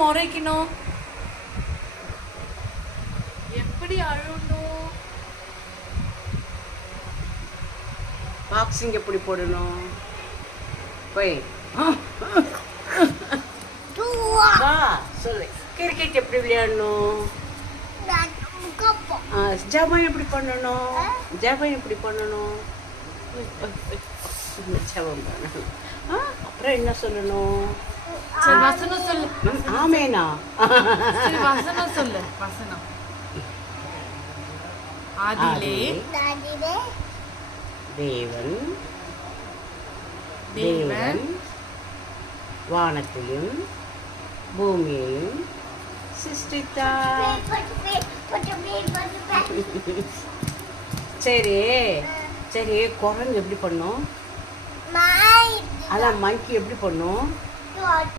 முறைக்கணும், எப்படி அழணும், பாக்ஸிங் எப்படி போடணும், போய் வா சொல்லு. கிரிக்கெட் எப்படி விளையாடணும், ஜபான் எப்படி பண்ணணும், ஜபான் எப்படி பண்ணணும், ஜபம் பண்ணணும். அப்புறம் என்ன சொல்லணும், சரி வசனம் சொல்லு. ஆமேனா, சரி வசனம் சொல்லு. வசனம் ஆதியிலே தேவன் தேவன் வானத்திலும் பூமியையும் சிருஷ்டித்தார். சரி சரி, குரங்கு எப்படி பண்ணும், அதான் மங்கி எப்படி பண்ணும்,